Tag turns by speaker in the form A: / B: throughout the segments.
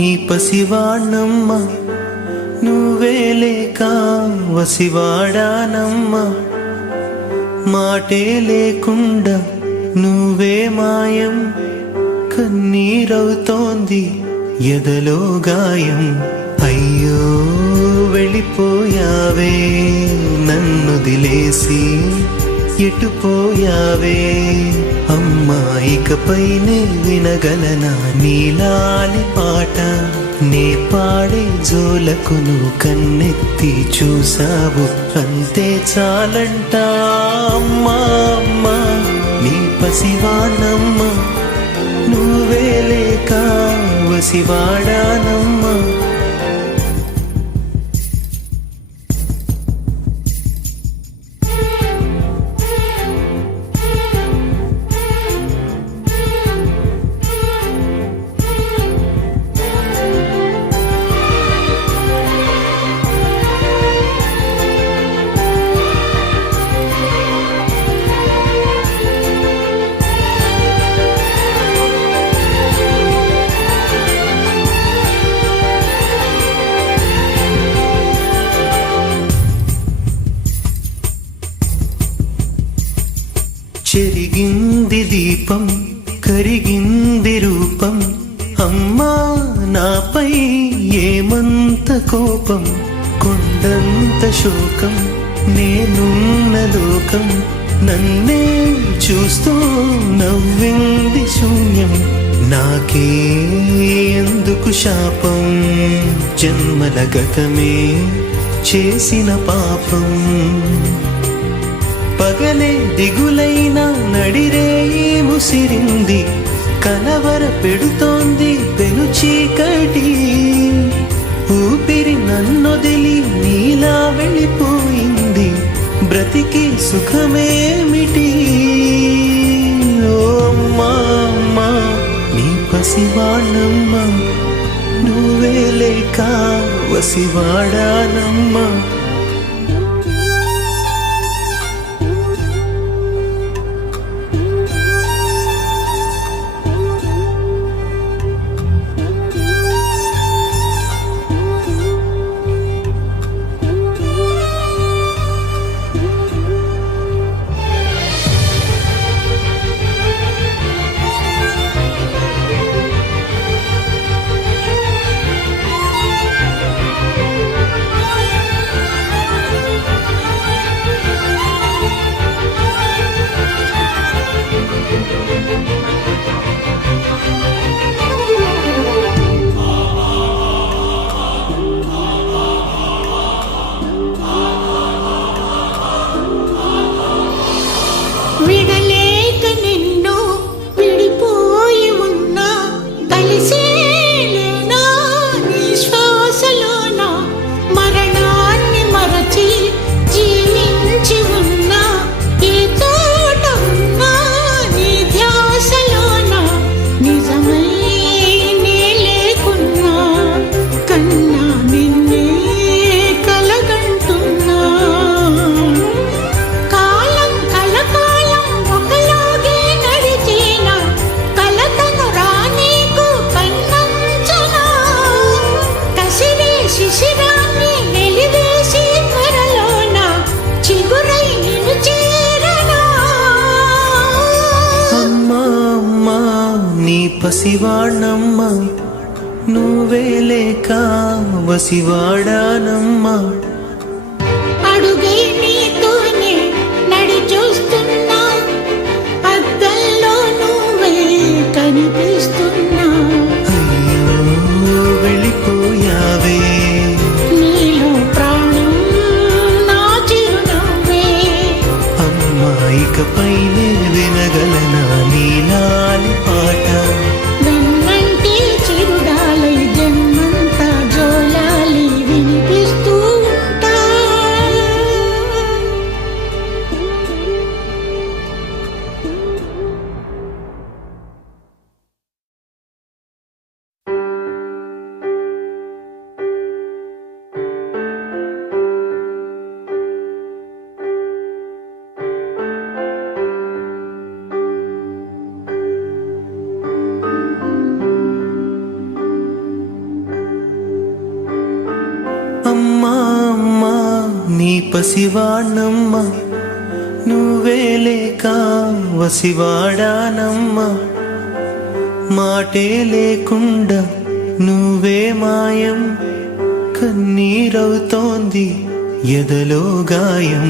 A: నీ పసివాణమ్మ నువ్వే లేక వసివాడానమ్మ మాటే లేకుండా నువ్వే మాయం కన్నీరవుతోంది ఎదలో గాయం అయ్యో వెళ్ళిపోయావే నన్ను దిలేసి ఎటుపోయావే అమ్మా అమ్మాయికపైనే వినగలనా నీలాలి పాట నే పాడే జోలకును కన్నెత్తి చూసావు అంతే చాలంట అమ్మా అమ్మ నీ పసివానమ్మ నువ్వే లేక వసివాడానమ్మ దీపం కరిగింది రూపం అమ్మా నాపై ఏమంత కోపం కొండంత శోకం నేనున్న లోకం నన్నే చూస్తూ నవ్వింది శూన్యం నాకే ఎందుకు శాపం జన్మల గతమే చేసిన పాపం పగలే దిగులైన నడిరే ముసిరింది కలవర పెడుతోంది పెను చీకటి ఊపిరి నన్నొదిలి నీలా వెళ్ళిపోయింది బ్రతికి సుఖమేమిటి ఓమ్మా నీ పసివాణమ్మ నువ్వే లేక వసివాడానమ్మా పసివాణమ్మ నువ్వే లేక వసివాడానమ్మా పసివాణమ్మ నువ్వే లేక వసివాడానమ్మ మాటే లేకుండా నువ్వే మాయం కన్నీరవుతోంది ఎదలో గాయం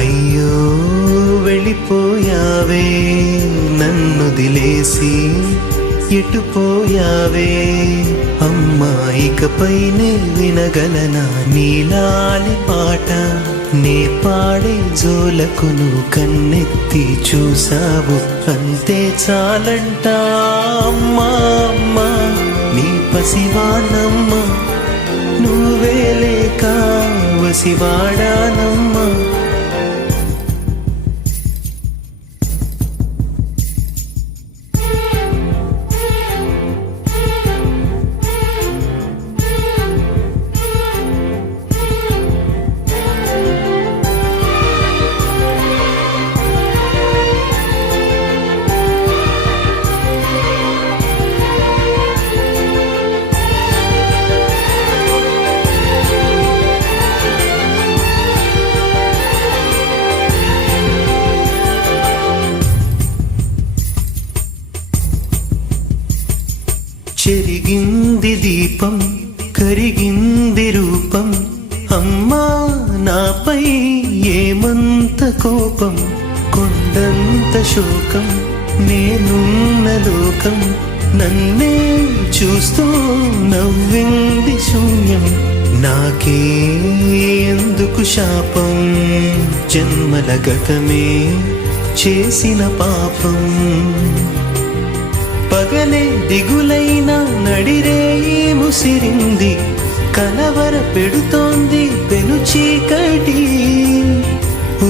A: అయ్యో వెళ్ళిపోయావే నన్ను దిలేసి ఎటుపోయావే నే వినగలనా నీలాలి పాట నే పాడే జోలకును కన్నెత్తి చూసావు అంతే చాలంట అమ్మా అమ్మ నీ పసివానమ్మ నువ్వే లేక వసివాడానమ్మా చెరిగింది దీపం కరిగింది రూపం అమ్మా నాపై ఏమంత కోపం కొండంత శోకం నేనున్న లోకం నన్నే చూస్తూ నవ్వింది శూన్యం నాకే ఎందుకు శాపం జన్మల గతమే చేసిన పాపం పగలే దిగులైన నడిరే ముసిరింది కలవర పెడుతోంది పెను చీకటి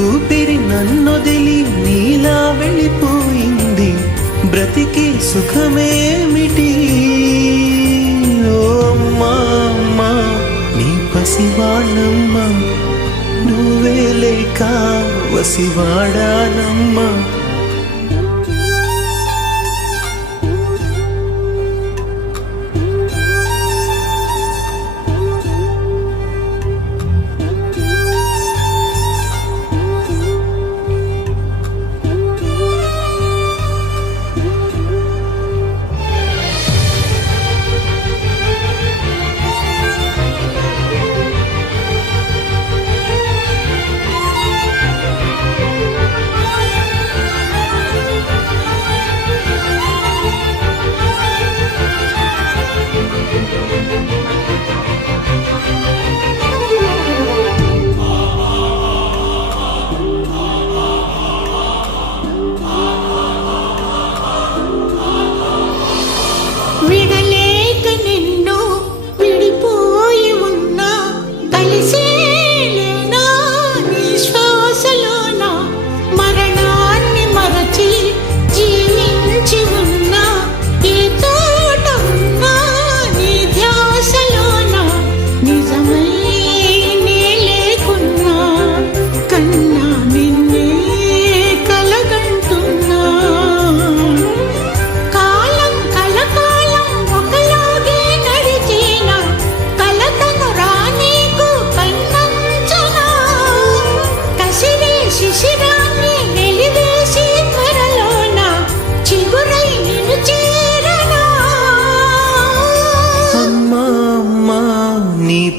A: ఊపిరి నన్నొదిలి నీలా వెళ్ళిపోయింది బ్రతికి సుఖమేమిటి నీ పసివాణమ్మ నువ్వే లేక వసివాడానమ్మా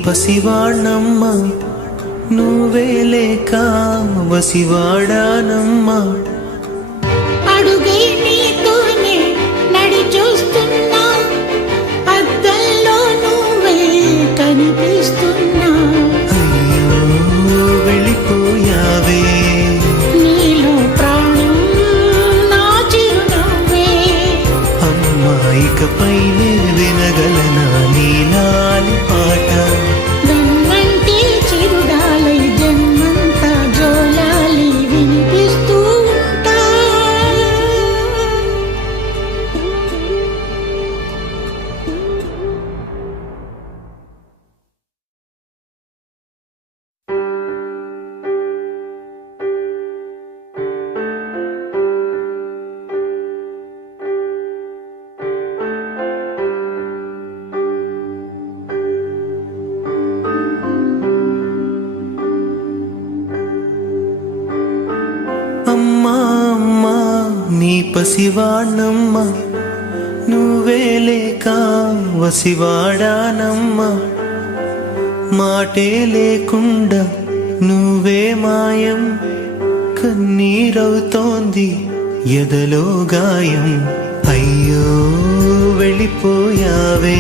A: పసివాణమ్మ నువ్వే లేక వసివాడానమ్మ పసివాణమ్మ నువ్వే లేక వసివాడానమ్మ మాటే లేకుండా నువ్వే మాయం కన్నీరవుతోంది ఎదలో గాయం అయ్యో వెళ్ళిపోయావే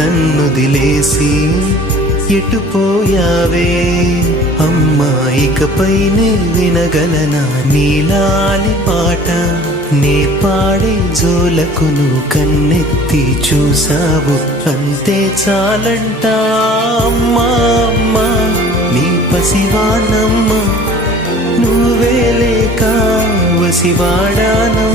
A: నన్ను దిలేసి ఎటు పోయావే అమ్మాయికపైనే వినగలనా నీలాలి పాట నే పాడే జోలకును కన్నెత్తి చూసావు అంతే చాలంట అమ్మా అమ్మ నీ పసివానమ్మ నువ్వే లేక వసివాడానమ్మ